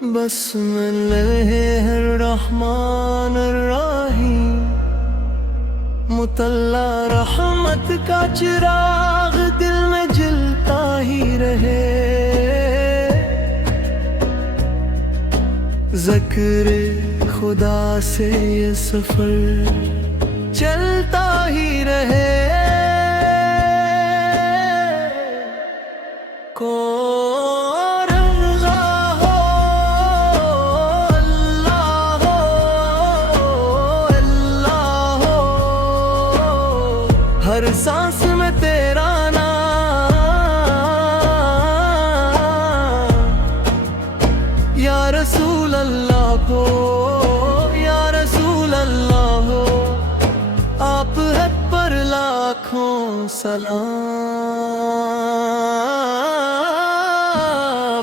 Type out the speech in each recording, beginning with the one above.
बस्मिल्लाहिर्रहमानिर्रहीम मुतल्ला रहमत का चिराग दिल में जलता ही रहे। ज़िक्र खुदा से ये सफर चलता ही रहे। हर सांस में तेरा नाम या रसूल अल्लाह हो, या रसूल अल्लाह हो। आप हद पर लाखों सलाम।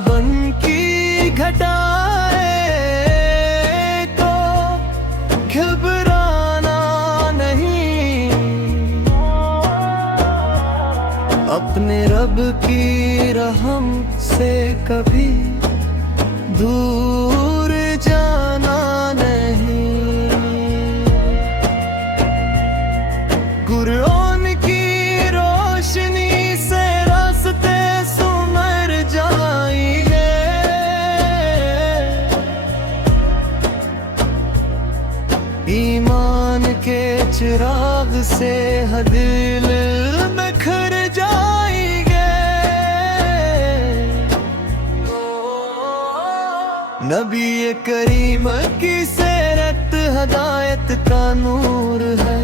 बन की घटाए तो घबराना नहीं, अपने रब की रहम से कभी दूर जाना नहीं। कुरान की रोशनी से रास्ते सुमर जाएंगे। ईमान के चिराग से हर दिल में खर जाएंगे। नबी करीम की सीरत हदायत का नूर है।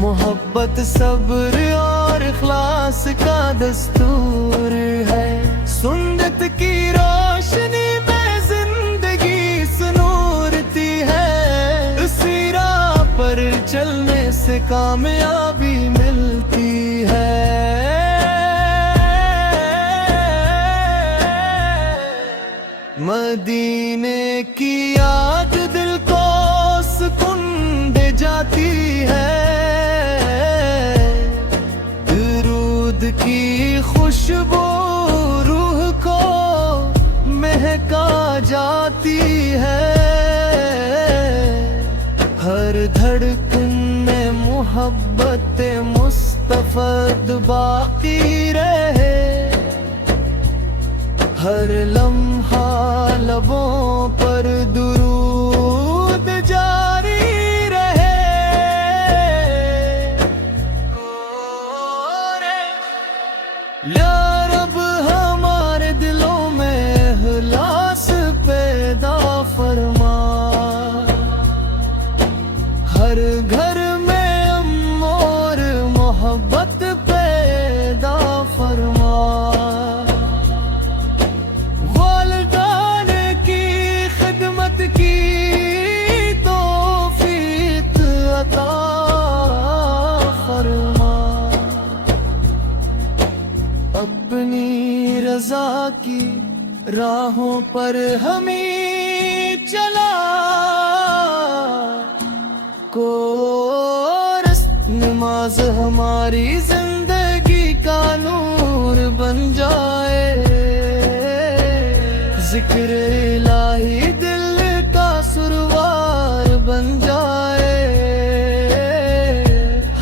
मोहब्बत सब्र और इखलास का दस्तूर है। सुन्नत की रोशनी में जिंदगी सुनूरती है। उसी राह पर चलने से कामयाबी मिलती है। मदीने की याद दिल को सुकून दे जाती है। दुरूद की खुशबू रूह को महका जाती है। हर धड़कन में मोहब्बत मुस्तफा बाकी रहे। हर लम्हा लबों पर दुरूद जारी रहे। या रब हमारे दिलों में इखलास पैदा फरमा। हर घर में और मोहब्बत पैदा फरमा। की तौफीक अता फरमा। अपनी रज़ा की राहों पर हमें चला। को नमाज हमारी जिंदगी का नूर बन जाए। जिक्र इलाही दिल का सुरवार बन जाए।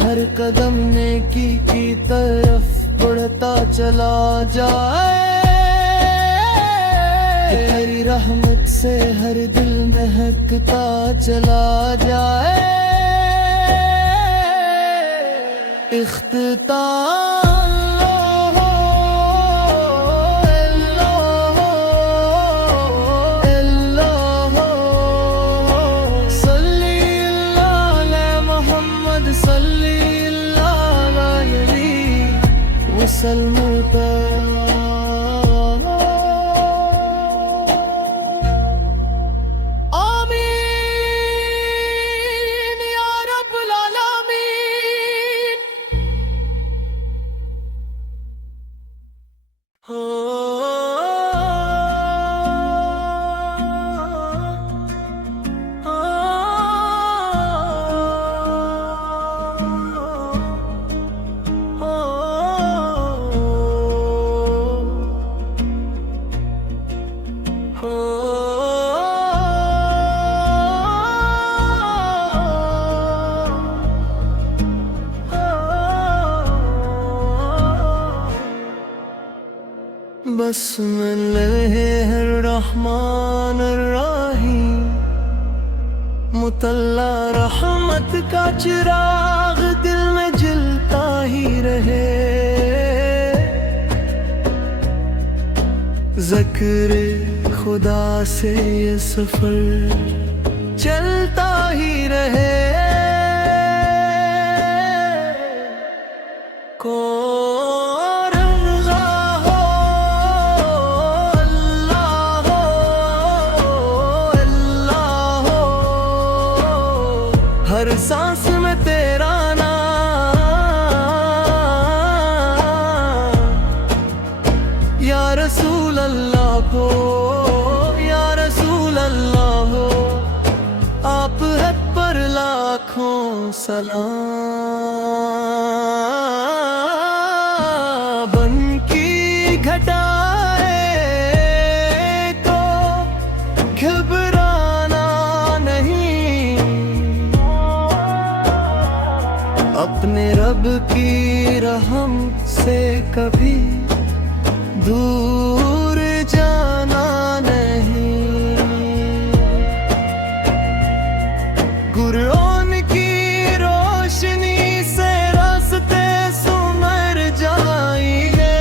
हर कदम नेकी की तरफ बढ़ता चला जाए। तेरी रहमत से हर दिल महकता चला जाए। इख्तिताम आमीन या रब्बुल आलमीन। हो बिस्मिल्लाहिर्रहमानिर्रहीम। मुतल्ला रहमत का चिराग दिल में जलता ही रहे। ज़िक्र खुदा से ये सफर चलता ही रहे। हर सांस में तेरा नाम, या रसूल अल्लाह हो, या रसूल अल्लाह हो। आप है पर लाखों सलाम। बन की घटाए तो घबराना नहीं, अपने रब की रहम से कभी दूर जाना नहीं। कुरान की रोशनी से रास्ते सुमर जाएंगे।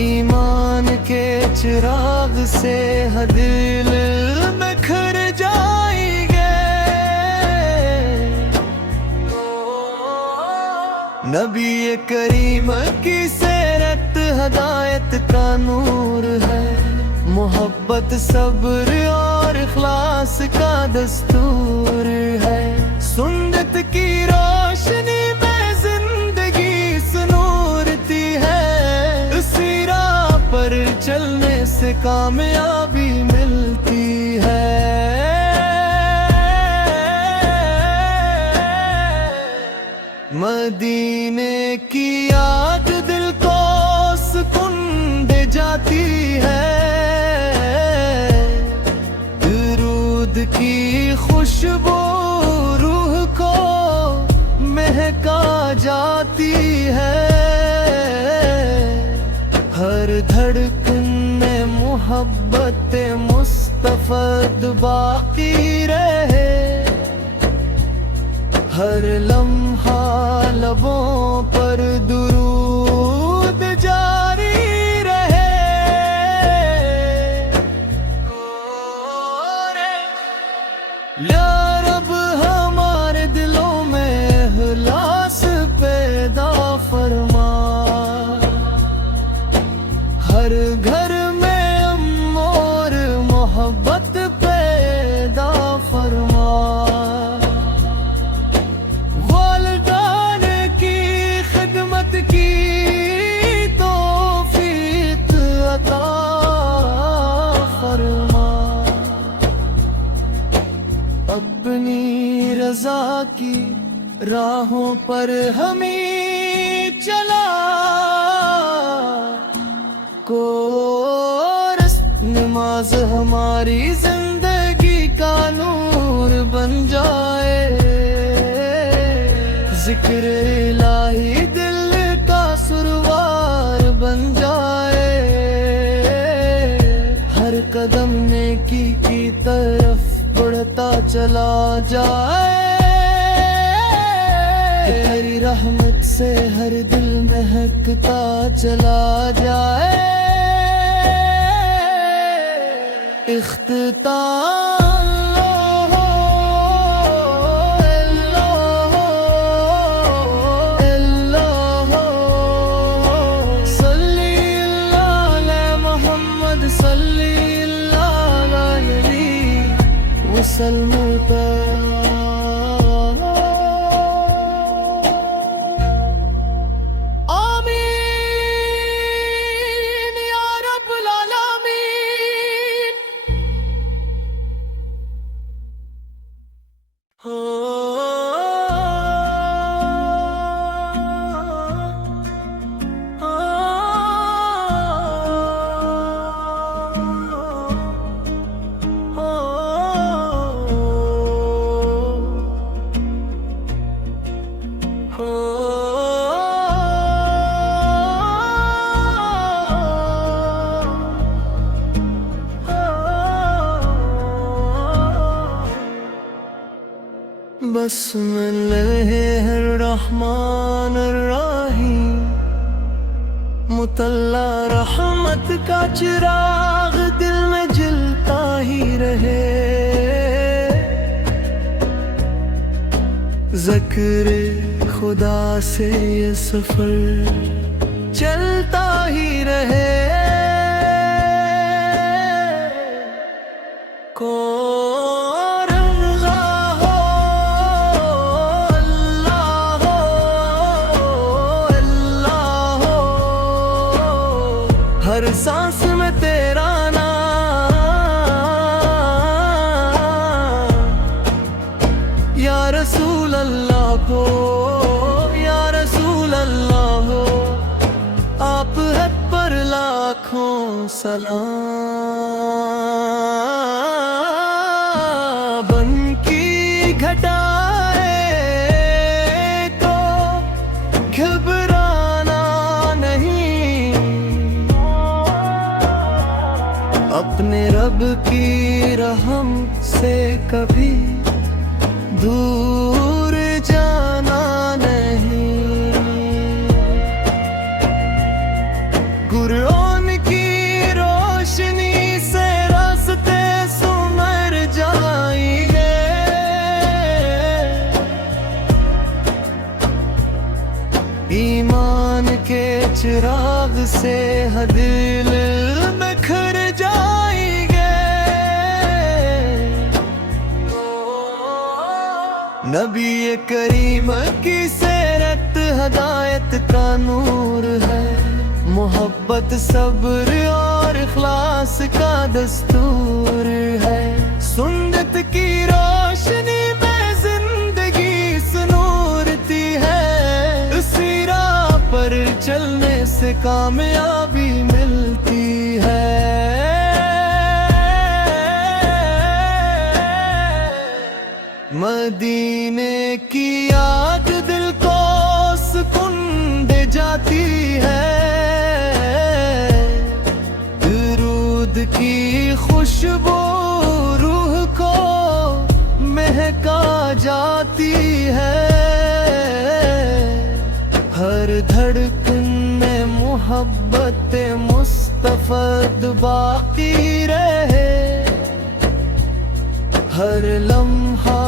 ईमान के चिराग से हर दिल में खर जाएंगे। नबी करीम की सीरत हदायत का नूर है। मोहब्बत सब्र और इखलास का दस्तूर है। सुन्नत की रोशनी में जिंदगी सुनूरती है। इसी राह पर चलने से कामयाबी मिलती है। मदीने की याद दिल को सुकून दे जाती है। दुरूद की खुशबू रूह को महका जाती है। हर धड़कन में मोहब्बत मुस्तफा बाकी रहे। हर लम्हा लबों पर दुरूद जारी रहे। या रब हमारे दिलों में इखलास पैदा फरमा। हर घर में अम और मोहब्बत पैदा फरमा। की तौफीक अता फरमा। अपनी रज़ा की राहों पर हमें चला। को नमाज हमारी जिंदगी का नूर बन जाए। जिक्र इलाही दिल का सुरवार बन जाए। हर कदम नेकी की तरफ बढ़ता चला जाए। तेरी रहमत से हर दिल महकता चला जाए। इख्तिताम आमीन या रब्बुल आलमीन। बिस्मिल्लाहिर्रहमानिर्रहीम। मुतल्ला रहमत का चिराग दिल में जलता ही रहे। ज़िक्र खुदा से ये सफर चलता ही रहे। कौन अल्लाह हो, अल्लाह हो, अल्लाह हो। हर सांस में तेरा नाम, या रसूल अल्लाह हो, या रसूल अल्लाह हो। आप है पर लाखों सलाम। बन की घटाए तो घबराना नहीं। अपने रब की रहम से कभी दूर जाना नहीं। कुरान की रोशनी से रास्ते सुमर जाएंगे। ईमान के चिराग से हर दिल में खर जाएंगे। नबी करीम की सीरत हदायत का नूर है। मोहब्बत सब्र और इखलास का दस्तूर है। सुन्नत की रोशनी में जिंदगी सुनूरती है। उसी राह पर चलने से कामयाबी मिलती है। मदीने की याद दिल को सुकून दे जाती है। दुरूद की खुशबू रूह को महका जाती है। हर धड़कन में मोहब्बत मुस्तफा बाकी रहे। हर लम्हा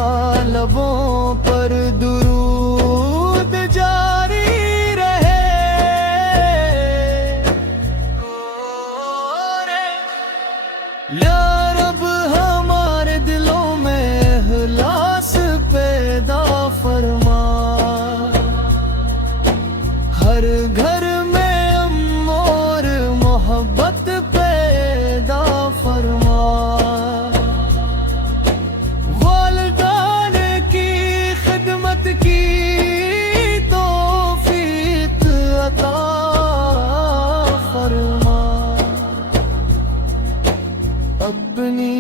लबों पर दुरूद जारी रहे। या रब हमारे दिलों में इखलास पैदा फरमा। हर घर में अमन और मोहब्बत पैदा फरमा। की तौफीक अता फरमा। अपनी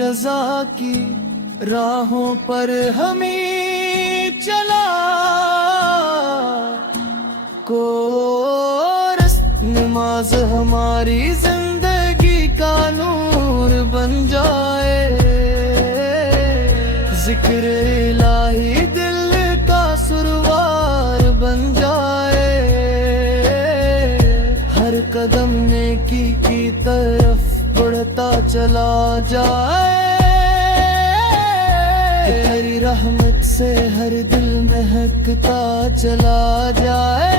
रज़ा की राहों पर हमें चला। को नमाज हमारी जिंदगी का नूर बन जाए। जिक्र इलाही दिल का सुरवार बन जाए। हर कदम नेकी की तरफ बढ़ता चला जाए। तेरी रहमत से हर दिल महकता चला जाए।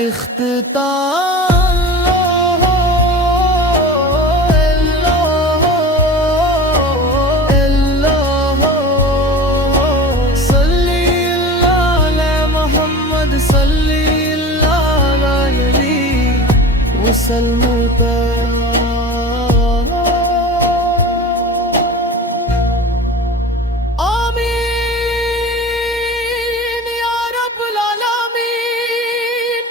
इख्तिताम आमीन या रब्बुल आलमीन।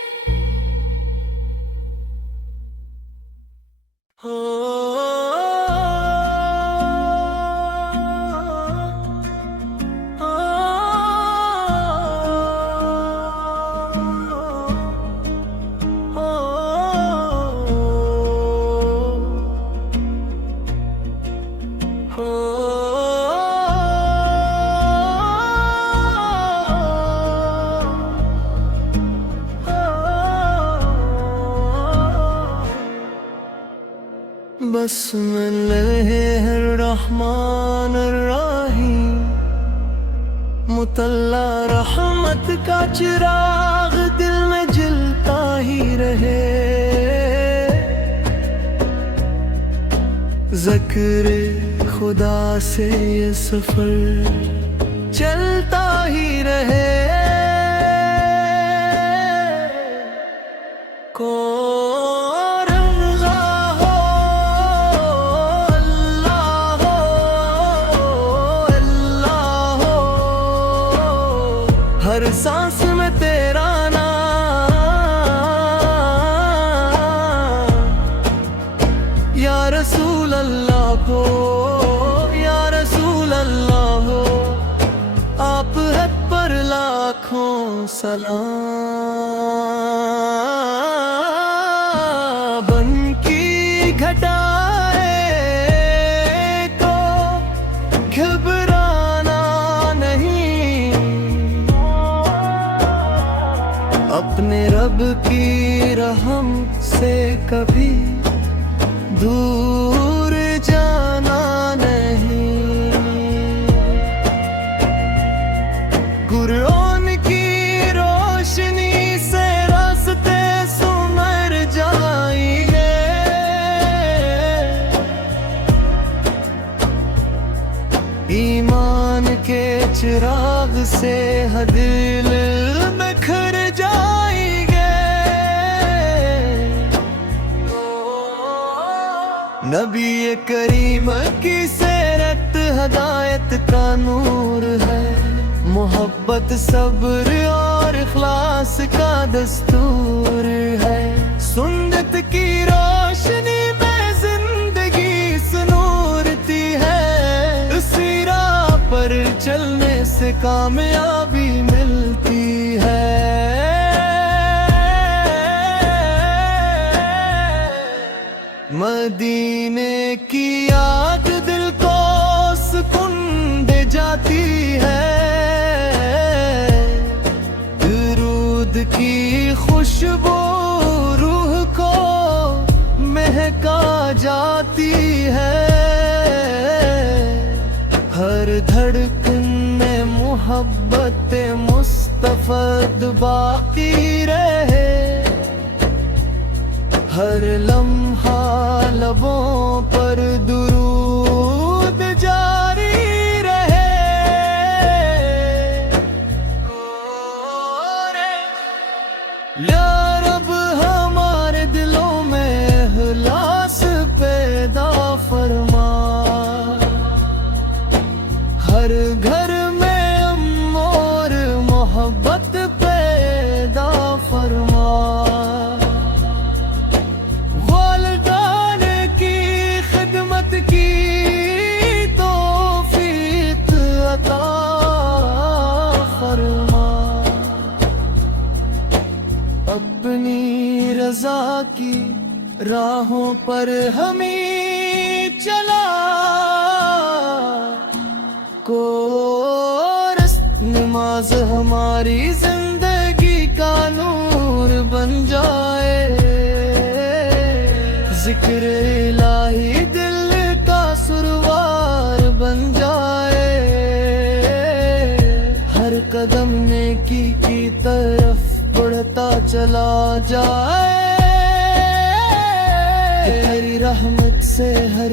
बिस्मिल्लाहिर्रहमानिर्रहीम। मुतल्ला रहमत का चिराग दिल में जलता ही रहे। ज़िक्र खुदा से ये सफर चलता ही रहे। कौन अल्लाह हो, अल्लाह हो, अल्लाह हो। हर सांस में तेरा नाम, या रसूल अल्लाह हो, या रसूल अल्लाह हो। आप है पर लाखों सलाम। बन की घटाए तो घबराना नहीं। अपने रब की रहम से कभी दूर जाना नहीं। कुरान की रोशनी से रास्ते सुमर जाएंगे। ईमान के चिराग से हर दिल में खर जाएंगे। नबी करीम की सीरत हदायत का नूर है। मोहब्बत सब्र और इखलास का दस्तूर है। सुन्नत की रोशनी में जिंदगी सुनूरती है। इसी राह पर चलने से कामयाबी मिलती है। मदीने की याद दिल को सुकून दे जाती है। दुरूद की खुशबू रूह को महका जाती है। हर धड़कन में मोहब्बत मुस्तफा बाकी रहे। हर लम्हा लबों पर दुरूद जारी रहे। या रब हमारे दिलों में इखलास पैदा फरमा। हर घर में अमन और मोहब्बत पैदा फरमा। की तौफीक अता फरमा। अपनी रज़ा की राहों पर हमें चला। को नमाज हमारी जिंदगी का नूर बन जाए। जिक्र इलाही दिल का सुरवार बन जाए। हर कदम नेकी की तरफ बढ़ता चला जाए। तेरी रहमत से हर